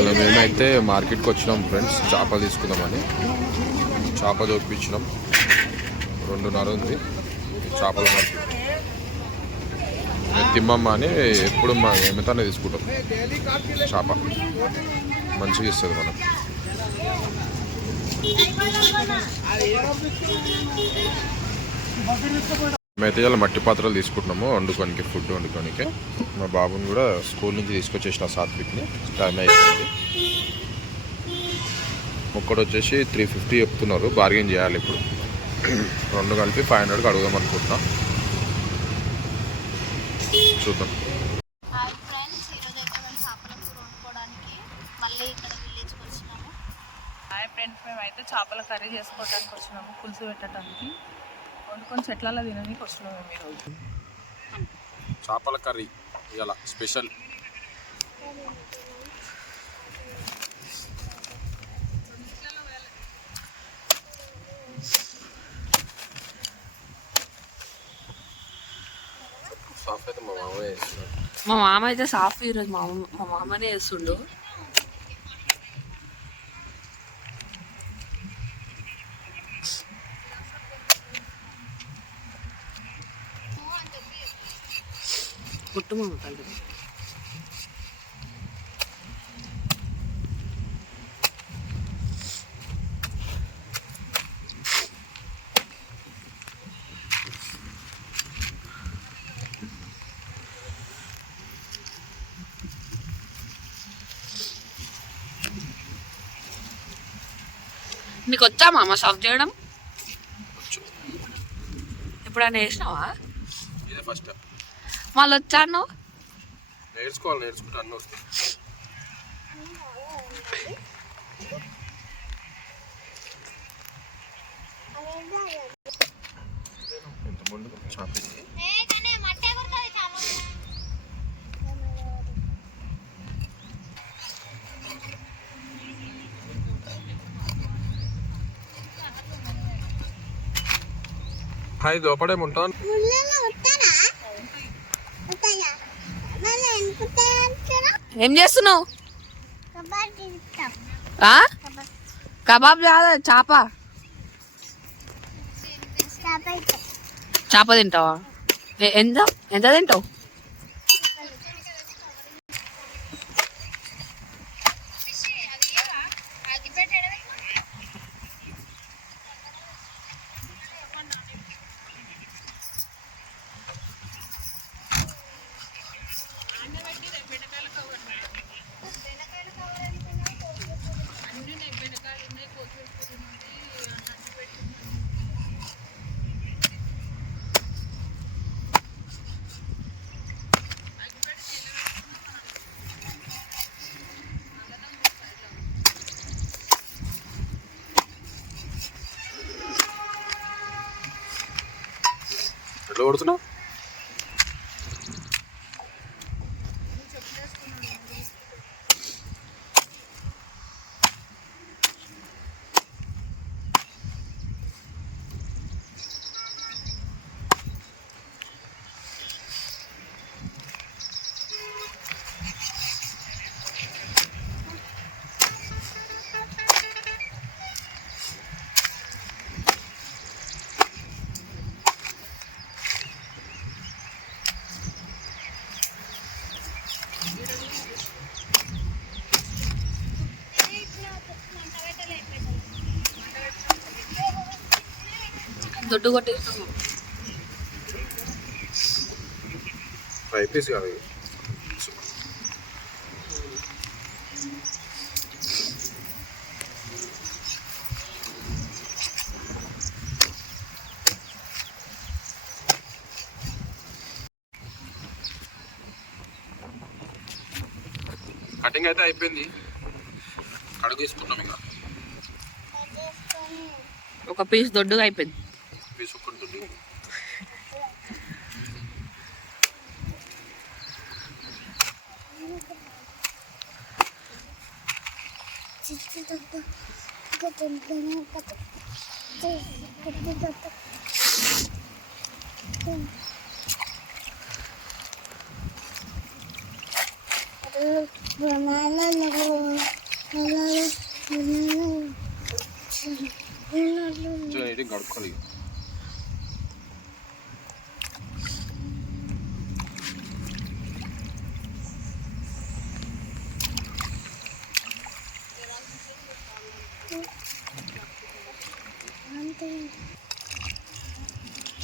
ఇలా మేమైతే మార్కెట్కి వచ్చినాం ఫ్రెండ్స్, చేపలు తీసుకుందామని. చేప చూపించినాం, 2:30 ఉంది చేపల మార్కెట్. తిమ్మమ్మ అని ఎప్పుడు మేమతానే తీసుకుంటాం. చేప మంచిగా ఇస్తుంది మనకు. మేమైతే ఇలా మట్టి పాత్రలు తీసుకుంటున్నాము వండుకోనికి, ఫుడ్ వండుకోనికి. మా బాబుని కూడా స్కూల్ నుంచి తీసుకొచ్చేసిన సాత్విక్ని. టైం అయిపోయింది. ఒక్కడు వచ్చేసి 350 చెప్తున్నారు. బార్గెన్ చేయాలి ఇప్పుడు. 2 కలిపి 500కి అడుగుదాం అనుకుంటున్నాం. చూద్దాం. హాయ్ ఫ్రెండ్స్, మేమైతే చేపల కర్రీ చేసుకోవడానికి వచ్చినాము, పులుసు పెట్టడానికి. వండుకొని చెట్లలో తినడానికి వచ్చినాము మేము ఈరోజు. చేపల కర్రీ ఇలా స్పెషల్. మా మామ అయితే సాఫ్ ఈరోజు మా మామనే వేస్తుండు. పుట్టు మామ కళ్ళు నీకు వచ్చా మామ సాఫ్ చేయడం? ఎప్పుడైనా వేసినావా? ఫస్ట్ మళ్ళీ వచ్చాను. నేర్చుకుంటా అన్నీ వస్తాయి. హాయ్ దోపడేముంటాను. ఏం చేస్తున్నావు? కబాబ్ కాదా, చేప. చేప తింటావా? ఎంత ఎంత తింటావు? ఎట్లా కొడుతున్నావు? దొడ్డు కొట్టేస్తాము. ఫ్రై పీస్ కాదు. కటింగ్ అయితే అయిపోయింది. కడుగు తీసుకున్నాం. ఇంకా ఒక పీస్ దొడ్డుగా అయిపోయింది. పీస్ ఒక్కటి దొడ్డు. Banana. కడుక్కోవాలి.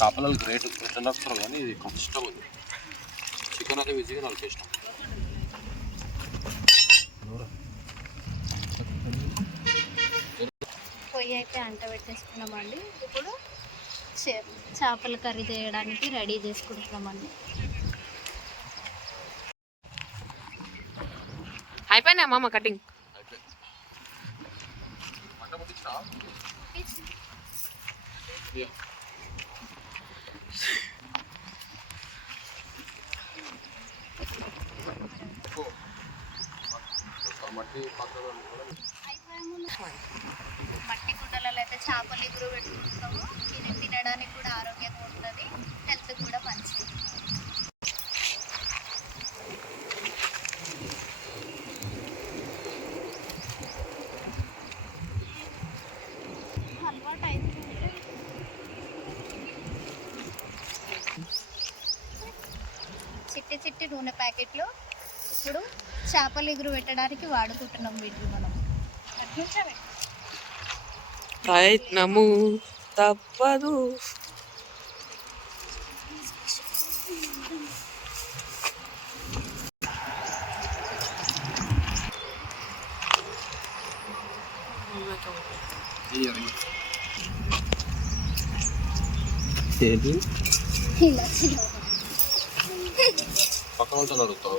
చేపలు గ్రేట్ ఎట్లా నడుపుతారు కానీ ఇది కష్టం ఉంది. చికెన్ అయితే ఈజీగా నలిపేసినాం. పొయ్యి అయితే అంట పెట్టేసుకున్నామండి. ఇప్పుడు చేపల కర్రీ చేయడానికి రెడీ చేసుకుంటున్నామండి. అయిపోయినా మామ కటింగ్. మట్టి కుండలలో అయితే చేపలు ఎగురు పెట్టుకుంటాము. ఇది తినడానికి కూడా ఆరోగ్యంగా ఉంటుంది, హెల్త్ కూడా మంచిది. అలవాటు అయిపోయింది. చిట్టి చిట్టి నూనె ప్యాకెట్లు ఇప్పుడు చేపలు ఎగురు పెట్టడానికి వాడుకుంటున్నాం. వీటిని మనం ప్రయత్నము తప్పదు. పక్కన వాళ్ళతో అడుగుతావు.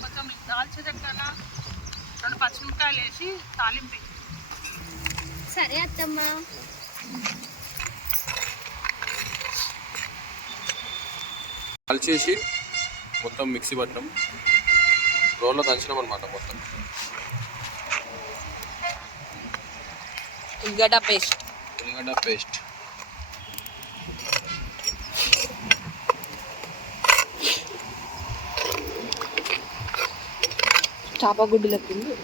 కొంచెం దాల్చిన చెక్కన 2 పచ్చిమిరపకాయలు వేసి తాలింపు. సరే అత్తమ్మ. కలిసేసి మొత్తం మిక్సీ పట్టాం, రోల్లో దంచినాం అనమాట. మొత్తం ఉల్లిగడ్డ పేస్ట్ చేప గుడ్డు లెక్కింది.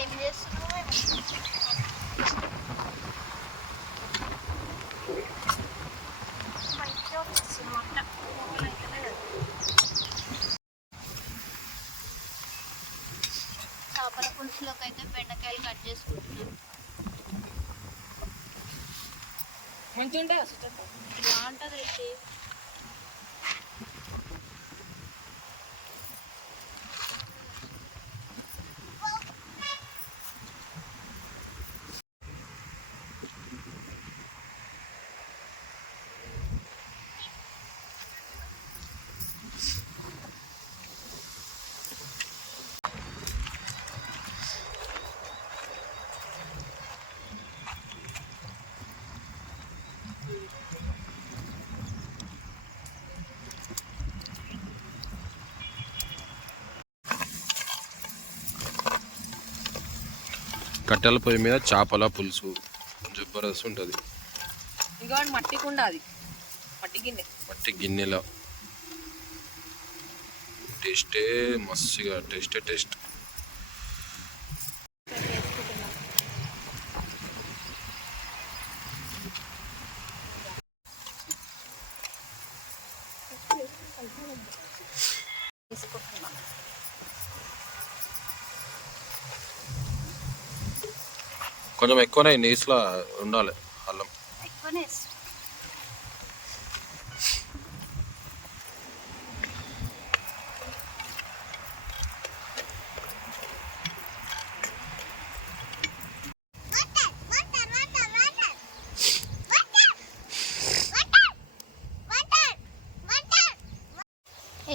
ఏం చేస్తున్నావు? చేపల పులుసులోకి అయితే బెండకాయలు కట్ చేసుకుంటున్నాను. మంచిగా ఉంటాయి అసలు బాగుంటుంది రుచి. కట్టెల పొయ్యి మీద చేపల పులుసు జబర్దస్త్ ఉంటుంది. ఇంకా మట్టి కుండ, అది మట్టి గిన్నెలో టేస్టే మస్తుగా టేస్ట్. కొంచెం ఎక్కువనే నీసులా ఉండాలి అల్లం. ఎక్కువనే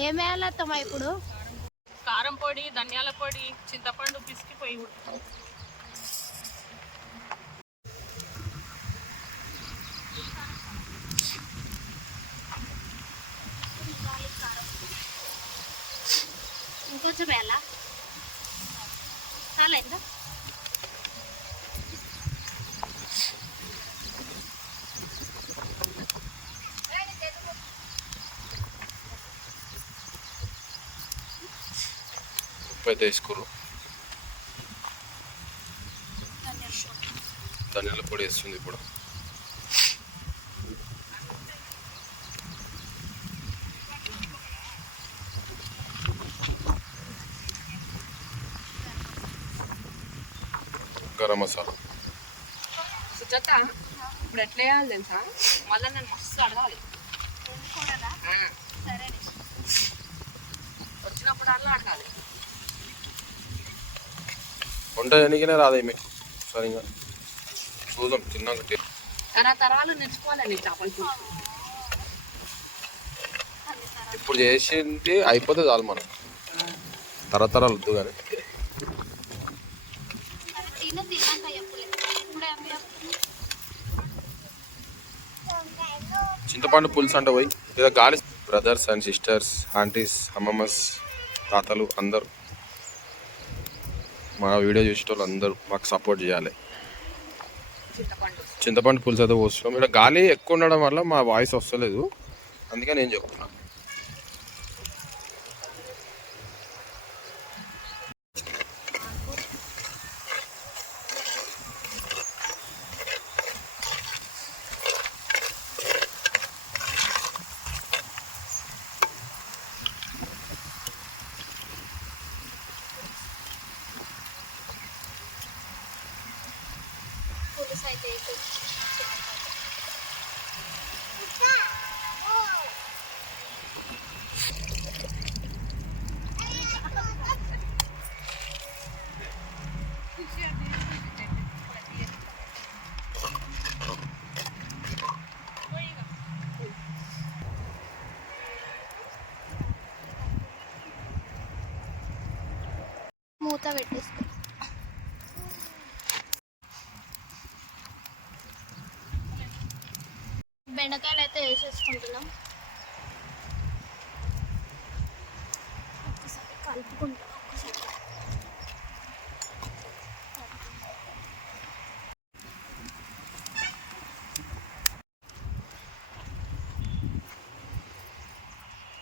ఏమేయాలి అత్తమ్మ ఇప్పుడు? కారం పొడి, ధనియాల పొడి, చింతపండు పిసికి పోయి ఉడుకుతాం. ఇంకా కొంచెం వేయాలా చాలా అయిందా ఉప్పు అయితే వేసుకోరు, ధనియాల పొడి వేస్తుంది ఇప్పుడు. గరం మసాలా. సుజాత ఇప్పుడు ఎట్లా వేయాలి తెలుసా? మళ్ళీ నేను మస్తు అడగాలి. సరే వచ్చినప్పుడు అలా అడగాలి. వంట ఎన్నికనే రాదేమి సరిగా చూద్దాం తిన్నాక. తరతరాలు నేర్చుకోవాలండి చేపల పులుసు. ఇప్పుడు చేసింది అయిపోతే చాలు మనం, తరతరాలు వద్దు కానీ. చింతపండు పులుసు అంటే పోయి లేదా గాలి. బ్రదర్స్ అండ్ సిస్టర్స్, ఆంటీస్, అమ్మమ్మస్, తాతలు అందరూ మా వీడియో చూసేటోళ్ళు అందరూ మాకు సపోర్ట్ చేయాలి. చింతపండు పులుసు అయితే పోస్తున్నాం. ఇక్కడ గాలి ఎక్కువ ఉండడం వల్ల మా వాయిస్ వస్తలేదు, అందుకే నేను చెప్తున్నాను. పులుసు అయితే మూత పెట్టేసుకో. బెండకాయలు అయితే వేసేసుకుంటున్నాం. ఒక్కసారి కలుపుకుంటాం.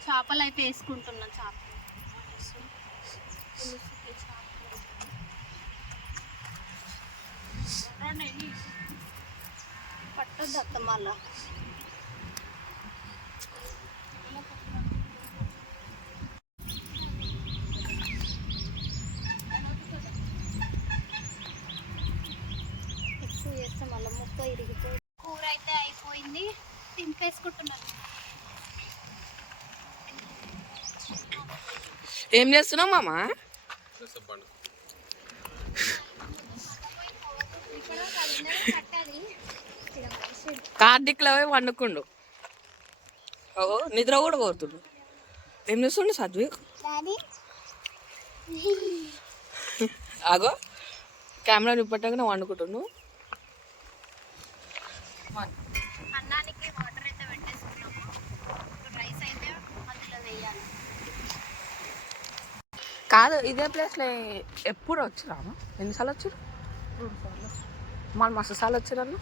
చేపలు అయితే వేసుకుంటున్నాం. పట్టద్దు అత్త మళ్ళా. ఎక్కువ చేస్తే మళ్ళీ ముక్క ఇరిగిపోయి. కూర అయితే అయిపోయింది, తింపేసుకుంటున్నాను. ఏం చేస్తున్నావు మామ? కార్తీక్లో వండుకుండు. ఓ నిద్ర కూడా కోరుతుండు. ఏం చేస్తుండు సాత్విక్? ఆగో కెమెరా చూపెట్టగానే వండుకుంటుండు. అన్నానికి వాటర్ అయితే పెట్టేసుకున్నాము. రైస్ అయితే అందులో వేయాలి. కాదు ఇదే ప్లేస్లో ఎప్పుడు వచ్చిరామా? ఎన్నిసార్లు వచ్చారు? మళ్ళీ మస్తు సార్లు వచ్చారన్న.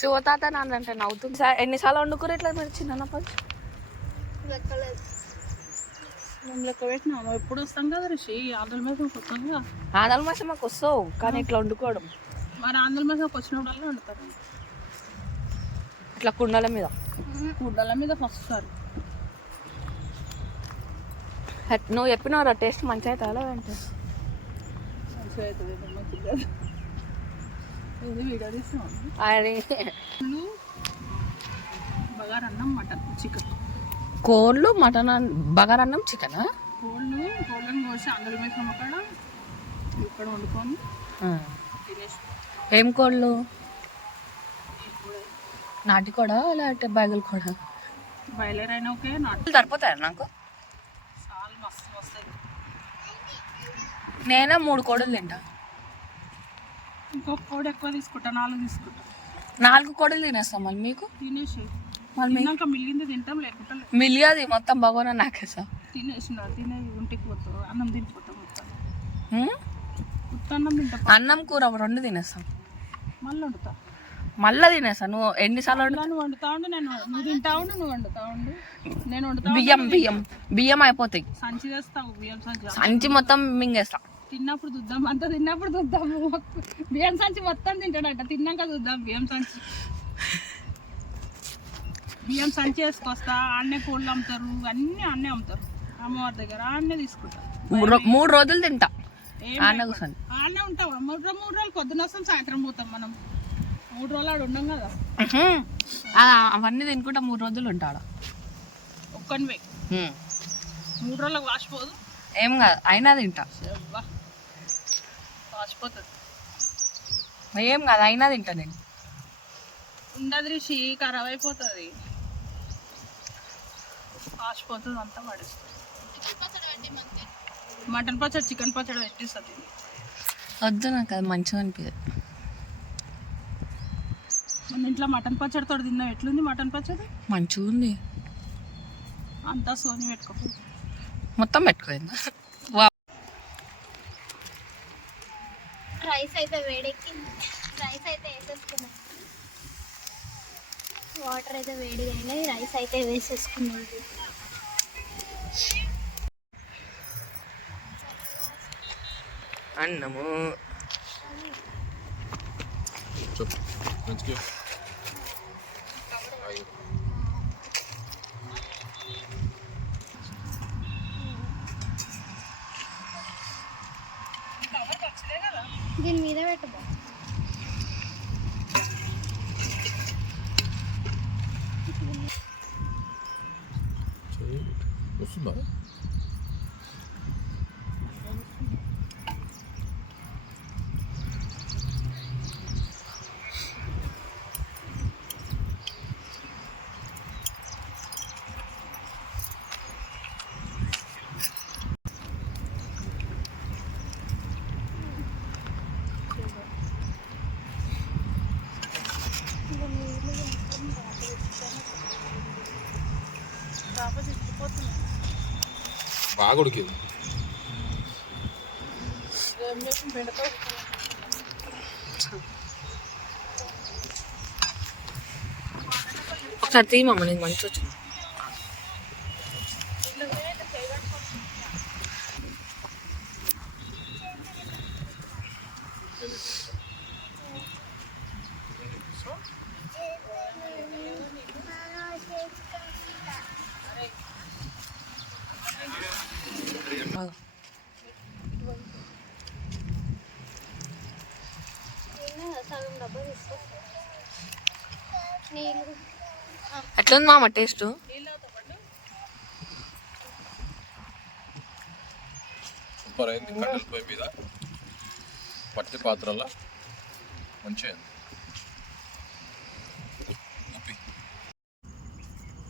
శివతాత నాన్నంటే నవ్వుతుంది. ఎన్నిసార్లు వండుకోరు ఇట్లా మీరు చిన్న పది మేము లెక్క పెట్టినాము. ఎప్పుడు వస్తాం కదా రిషి, ఆంధ్ర మాసంకి వస్తాం కదా. ఆంధ్ర మాసం మాకు వస్తావు కానీ ఇట్లా వండుకోవడం. మరి ఆంధ్ర మాసంకి వచ్చినప్పుడల్లా వండుతారు ఇట్లా కుండల మీద. గుడ్డల మీద వస్తారు. నువ్వు చెప్పినావు టేస్ట్ మంచిగా అవుతుంది అలా అంటే మంచిగా అవుతుంది. మంచిగా ఇది వీడియో తీస్తున్నాం. బగారన్నం, మటన్, చికెన్. కోళ్ళు, మటన్, బగారన్నం, చికెనా? కోళ్ళని కోసి ఆంధ్ర మాసం అక్కడ ఇక్కడ వండుకొని తినేసి. ఏం కోళ్ళు? నాటి కూడా లేకపోతే బయలు కూడా? బయలుదేరి అయినా ఓకే. నాటు సరిపోతాయి నాకు. చాలా మస్తు వస్తాయి. నేనే 3 కోడులు తింటా. ఇంకొక కోడి ఎక్కువ తీసుకుంటా, 4 తీసుకుంటా. 4 కోడలు తినేస్తాం మళ్ళీ మీకు తినేసి మళ్ళీ తిన్నాక మిగిలింది తింటాం లేకుంటే లేదు. మిలియది మొత్తం భగవాన్ నాకేసా తినేసిన తినే ఒంటికి పోతావు అన్నం తినిపోతాం మొత్తం ఉత్తన్నం తింటా అన్నం కూర 2 తినేస్తాం మళ్ళీ వండుతా మళ్ళీ తినేస్తా. నువ్వు ఎన్నిసార్లు వండుతావు? నువ్వు వండుతా ఉండు నువ్వు తింటా ఉండు నువ్వు వండుతా ఉండు నేను వండుతా బియ్యం అయిపోతాయి. సంచి తెస్తావు బియ్యం సంచి సంచి మొత్తం మింగేస్తా. తిన్నప్పుడు చూద్దాం అంతా తిన్నప్పుడు చూద్దాము బియ్యం సంచి మొత్తం తింటాడట తిన్నాక చూద్దాం బియ్యం సంచి వేసుకొస్తా ఆడనే కోళ్ళు అమ్ముతారు అన్నీ ఆడనే అమ్ముతారు అమ్మవారి దగ్గర ఆడనే తీసుకుంటారు 3 రోజులు తింటా ఆడనే కూర్చొని ఆడనే ఉంటాం 3 రోజులు పొద్దున వస్తాం సాయంత్రం పోతాం మనం 3 రోజులు ఆడ ఉండం కదా అవన్నీ తినుకుంటా 3 రోజులు ఉంటాడు ఒక్కనివే 3 రోజులకు వాసిపోదు ఏం కాదు అయినా తింటా వాసిపోతుంది ఏం కాదు అయినా తింటా నేను. ఉండదు రిషి ఖరాబ్ అయిపోతుంది వాసిపోతుంది అంతా పడేస్తుంది. మటన్ పచ్చడి చికెన్ పచ్చడి పెట్టిస్తుంది వద్దు నాకు అది మంచిగా అనిపించదు. మన ఇంట్లో మటన్ పచ్చడితో తిన్నాం ఎట్లుంది మటన్ పచ్చడి మంచిగా ఉంది అంతా సోని పెట్టుకోకు మొత్తం పెట్టుకోయిందా. రైస్ అయితే వేడెక్కింది రైస్ అయితే వేసేసుకున్నాం వాటర్ అయితే వేడిగా అయినాయి రైస్ అయితే వేసేసుకున్నాం. అన్నము చెప్పు మంచిగా దీని మీద పెట్టబో వస్తుందా బాగా ఉడికింది. ఒకసారి తీయమమ్మ నేను మంచి వచ్చింది. ఎట్లుంది మామ టేస్ట్? సూపర్ అయింది. కట్టెల పొయ్యి మీద పట్టి పాత్రలో మంచిగా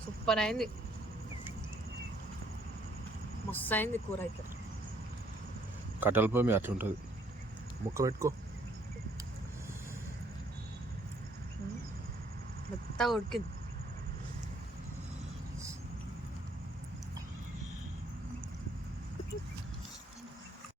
సూపర్ అయింది మస్తు అయింది కూర అయితే. కట్టెల పొయ్యి మీద అట్లుంటుంది. ముక్క పెట్టుకో మెత్తగా ఉడికింది.